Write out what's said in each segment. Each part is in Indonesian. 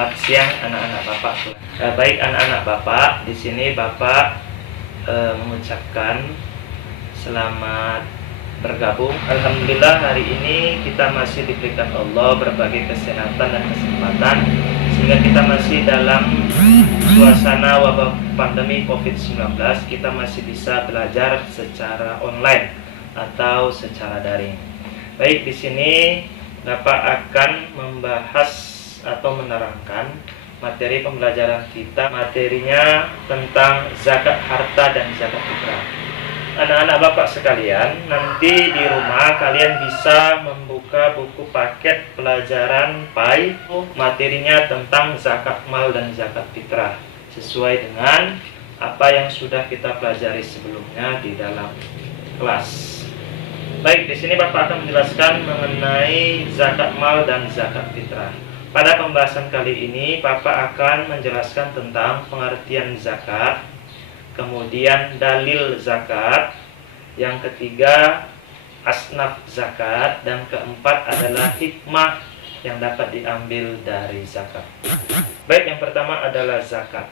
Selamat siang anak-anak Bapak. Baik anak-anak Bapak, di sini Bapak mengucapkan selamat bergabung. Alhamdulillah hari ini kita masih diberikan Allah berbagai kesehatan dan kesempatan sehingga kita masih dalam suasana wabah pandemi COVID-19. Kita masih bisa belajar secara online atau secara daring. Baik, di sini Bapak akan membahas atau menerangkan materi pembelajaran kita. Materinya tentang zakat harta dan zakat fitrah. Anak-anak Bapak sekalian, nanti di rumah kalian bisa membuka buku paket pelajaran PAI. Materinya tentang zakat mal dan zakat fitrah sesuai dengan apa yang sudah kita pelajari sebelumnya di dalam kelas. Baik, di sini Bapak akan menjelaskan mengenai zakat mal dan zakat fitrah. Pada pembahasan kali ini, Bapak akan menjelaskan tentang pengertian zakat, kemudian dalil zakat, yang ketiga asnaf zakat, dan keempat adalah hikmah yang dapat diambil dari zakat. Baik, yang pertama adalah zakat.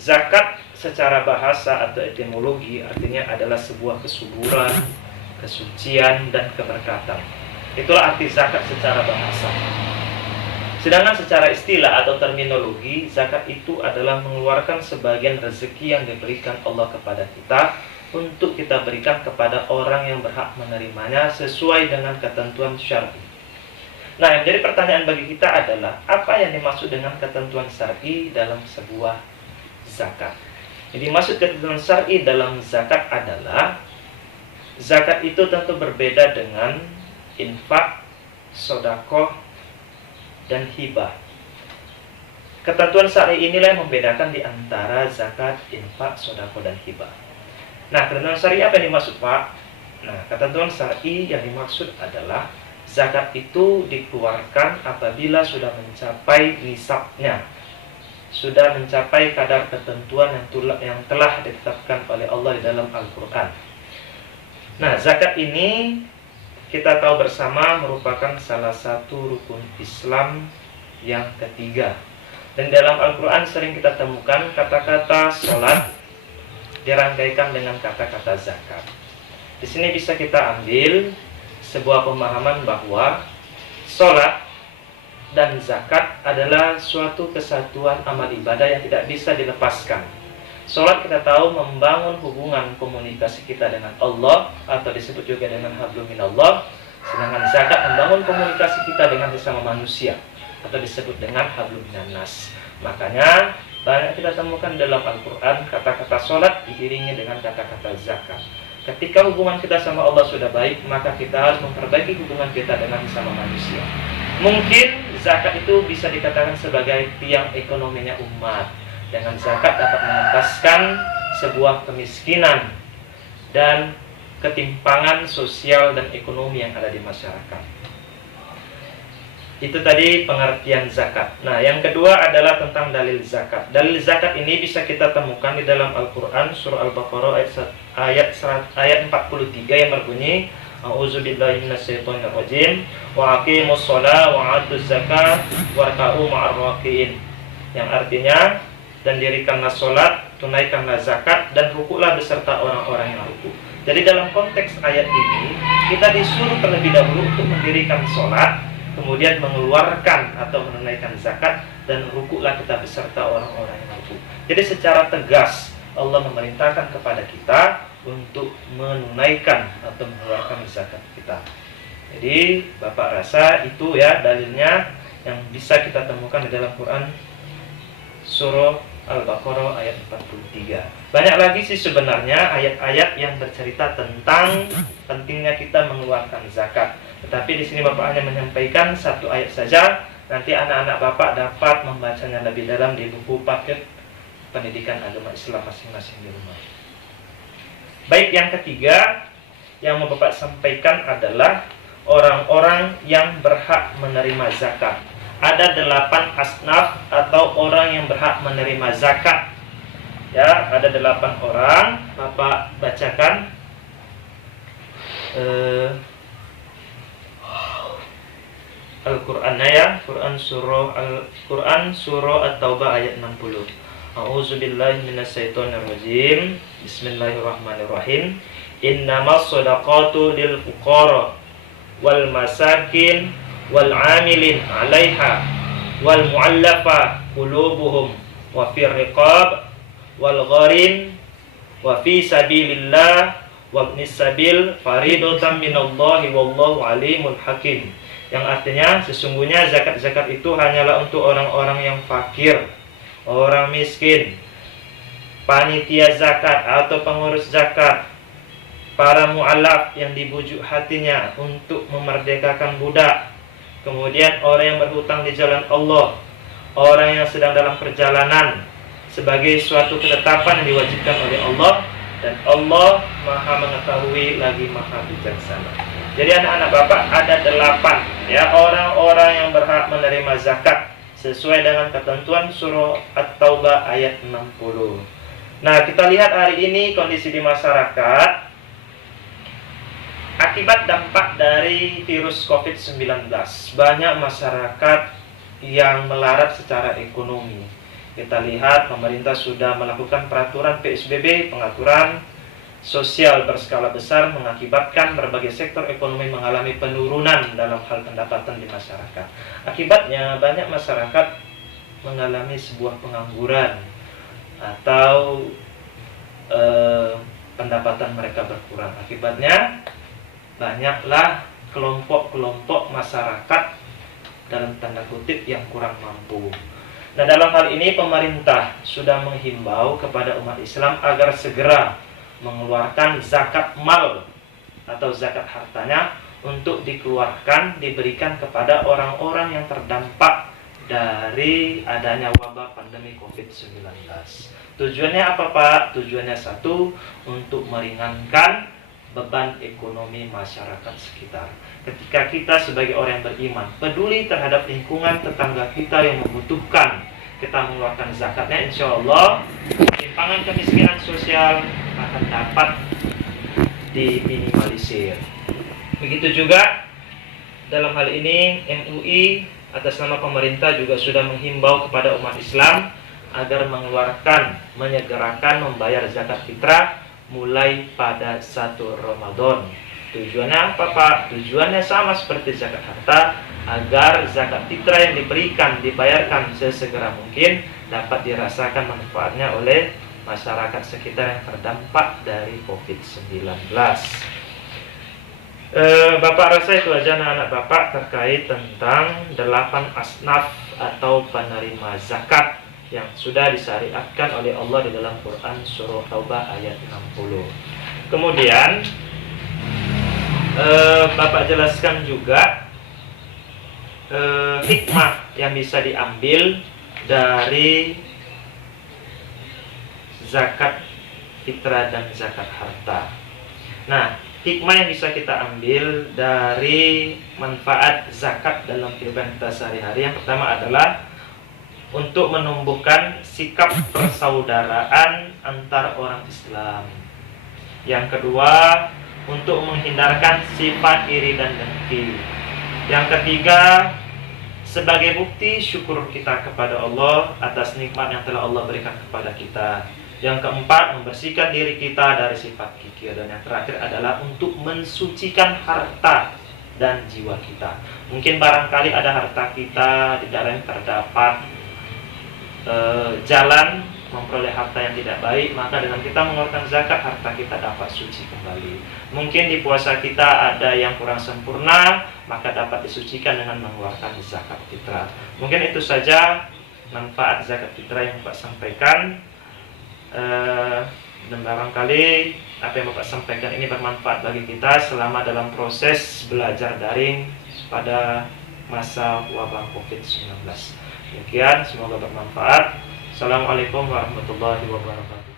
Zakat secara bahasa atau etimologi artinya adalah sebuah kesuburan, kesucian, dan keberkatan. Itulah arti zakat secara bahasa. Sedangkan secara istilah atau terminologi, zakat itu adalah mengeluarkan sebagian rezeki yang diberikan Allah kepada kita untuk kita berikan kepada orang yang berhak menerimanya sesuai dengan ketentuan syar'i. Nah, yang jadi pertanyaan bagi kita adalah apa yang dimaksud dengan ketentuan syar'i dalam sebuah zakat? Jadi maksud ketentuan syar'i dalam zakat adalah zakat itu tentu berbeda dengan infak, sedekah, dan hibah. Ketentuan syar'i inilah yang membedakan di antara zakat, infak, sedekah, dan hibah. Nah, ketentuan syar'i apa yang dimaksud, Pak? Nah, ketentuan syar'i yang dimaksud adalah zakat itu dikeluarkan apabila sudah mencapai nisabnya, sudah mencapai kadar ketentuan yang telah ditetapkan oleh Allah di dalam Al-Quran. Nah, zakat ini kita tahu bersama merupakan salah satu rukun Islam yang ketiga. Dan dalam Al-Quran sering kita temukan kata-kata sholat dirangkaikan dengan kata-kata zakat. Di sini bisa kita ambil sebuah pemahaman bahwa sholat dan zakat adalah suatu kesatuan amal ibadah yang tidak bisa dilepaskan. Sholat kita tahu membangun hubungan komunikasi kita dengan Allah atau disebut juga dengan hablum minallah. Sedangkan zakat membangun komunikasi kita dengan sesama manusia atau disebut dengan hablum minannas. Makanya banyak kita temukan dalam Al-Quran kata-kata sholat diiringi dengan kata-kata zakat. Ketika hubungan kita sama Allah sudah baik, maka kita harus memperbaiki hubungan kita dengan sesama manusia. Mungkin zakat itu bisa dikatakan sebagai tiang ekonominya umat. Dengan zakat dapat mengentaskan sebuah kemiskinan dan ketimpangan sosial dan ekonomi yang ada di masyarakat. Itu tadi pengertian zakat. Nah, yang kedua adalah tentang dalil zakat. Dalil zakat ini bisa kita temukan di dalam Al-Quran surah Al-Baqarah ayat 43 yang berbunyi A'udzubillahi minasyaitonirrajim wa aqimus shalah wa atuz zakat warka'u ma'ar rakiin, yang artinya dan dirikanlah sholat, tunaikanlah zakat, dan rukuklah beserta orang-orang yang ruku. Jadi dalam konteks ayat ini kita disuruh terlebih dahulu untuk mendirikan sholat, kemudian mengeluarkan atau menunaikan zakat, dan rukuklah kita beserta orang-orang yang ruku. Jadi secara tegas Allah memerintahkan kepada kita untuk menunaikan atau mengeluarkan zakat kita. Jadi Bapak rasa itu ya dalilnya yang bisa kita temukan di dalam Quran surah Al-Baqarah ayat 43. Banyak lagi sih sebenarnya ayat-ayat yang bercerita tentang pentingnya kita mengeluarkan zakat. Tetapi di sini Bapak hanya menyampaikan satu ayat saja. Nanti anak-anak Bapak dapat membacanya lebih dalam di buku paket pendidikan agama Islam masing-masing di rumah. Baik, yang ketiga yang mau Bapak sampaikan adalah orang-orang yang berhak menerima zakat. Ada 8 asnaf atau orang yang berhak menerima zakat. Ya, ada 8 orang. Bapak bacakan. Al-Qur'annya ya, Quran surah At-Taubah ayat 60. A'udzubillahi minasyaitonirrajim. Bismillahirrahmanirrahim. Innamas shadaqatu lil fuqara wal masakin wal 'amilin 'alaiha wal mu'allafa qulubuhum wa fir riqab wal gharin wa fi sabilillah wa ibnis sabil faridatan minallahi wallahu alimul hakim. Yang artinya sesungguhnya zakat-zakat itu hanyalah untuk orang-orang yang fakir, orang miskin, panitia zakat atau pengurus zakat, para mu'alaf yang dibujuk hatinya untuk memerdekakan budak, kemudian orang yang berhutang di jalan Allah, orang yang sedang dalam perjalanan, sebagai suatu ketetapan yang diwajibkan oleh Allah, dan Allah Maha mengetahui lagi Maha bijaksana. Jadi anak-anak Bapak ada 8 ya orang-orang yang berhak menerima zakat sesuai dengan ketentuan surah At-Taubah ayat 60. Nah, kita lihat hari ini kondisi di masyarakat akibat dampak dari virus COVID-19. Banyak masyarakat yang melarat secara ekonomi. Kita lihat pemerintah sudah melakukan peraturan PSBB, pengaturan sosial berskala besar, mengakibatkan berbagai sektor ekonomi mengalami penurunan dalam hal pendapatan di masyarakat. Akibatnya banyak masyarakat mengalami sebuah pengangguran atau pendapatan mereka berkurang. Akibatnya banyaklah kelompok-kelompok masyarakat dalam tanda kutip yang kurang mampu. Nah, dalam hal ini pemerintah sudah menghimbau kepada umat Islam agar segera mengeluarkan zakat mal atau zakat hartanya untuk dikeluarkan, diberikan kepada orang-orang yang terdampak dari adanya wabah pandemi COVID-19. Tujuannya apa Pak? Tujuannya satu, untuk meringankan beban ekonomi masyarakat sekitar. Ketika kita sebagai orang yang beriman peduli terhadap lingkungan tetangga kita yang membutuhkan, kita mengeluarkan zakatnya, insya Allah timpangan kemiskinan sosial akan dapat diminimalisir. Begitu juga dalam hal ini MUI atas nama pemerintah juga sudah menghimbau kepada umat Islam agar mengeluarkan, menyegerakan membayar zakat fitrah mulai pada 1 Ramadan. Tujuannya apa Pak? Tujuannya sama seperti zakat harta, agar zakat fitrah yang diberikan, dibayarkan sesegera mungkin dapat dirasakan manfaatnya oleh masyarakat sekitar yang terdampak dari COVID-19. Bapak rasa itu aja anak-anak Bapak terkait tentang 8 asnaf atau penerima zakat yang sudah disyariatkan oleh Allah di dalam Quran surah Taubah ayat 60. Kemudian Bapak jelaskan juga hikmah yang bisa diambil dari zakat fitrah dan zakat harta. Nah, hikmah yang bisa kita ambil dari manfaat zakat dalam kehidupan kita sehari-hari, yang pertama adalah untuk menumbuhkan sikap persaudaraan antar orang Islam. Yang kedua, untuk menghindarkan sifat iri dan dengki. Yang ketiga, sebagai bukti syukur kita kepada Allah atas nikmat yang telah Allah berikan kepada kita. Yang keempat, membersihkan diri kita dari sifat kikir. Dan yang terakhir adalah untuk mensucikan harta dan jiwa kita. Mungkin barangkali ada harta kita di dalam terdapat jalan memperoleh harta yang tidak baik, maka dengan kita mengeluarkan zakat, harta kita dapat suci kembali. Mungkin di puasa kita ada yang kurang sempurna, maka dapat disucikan dengan mengeluarkan zakat fitrah. Mungkin itu saja manfaat zakat fitrah yang Bapak sampaikan. Dan barangkali apa yang Bapak sampaikan ini bermanfaat bagi kita selama dalam proses belajar daring pada masa wabah COVID-19. Demikian, semoga bermanfaat. Assalamualaikum warahmatullahi wabarakatuh.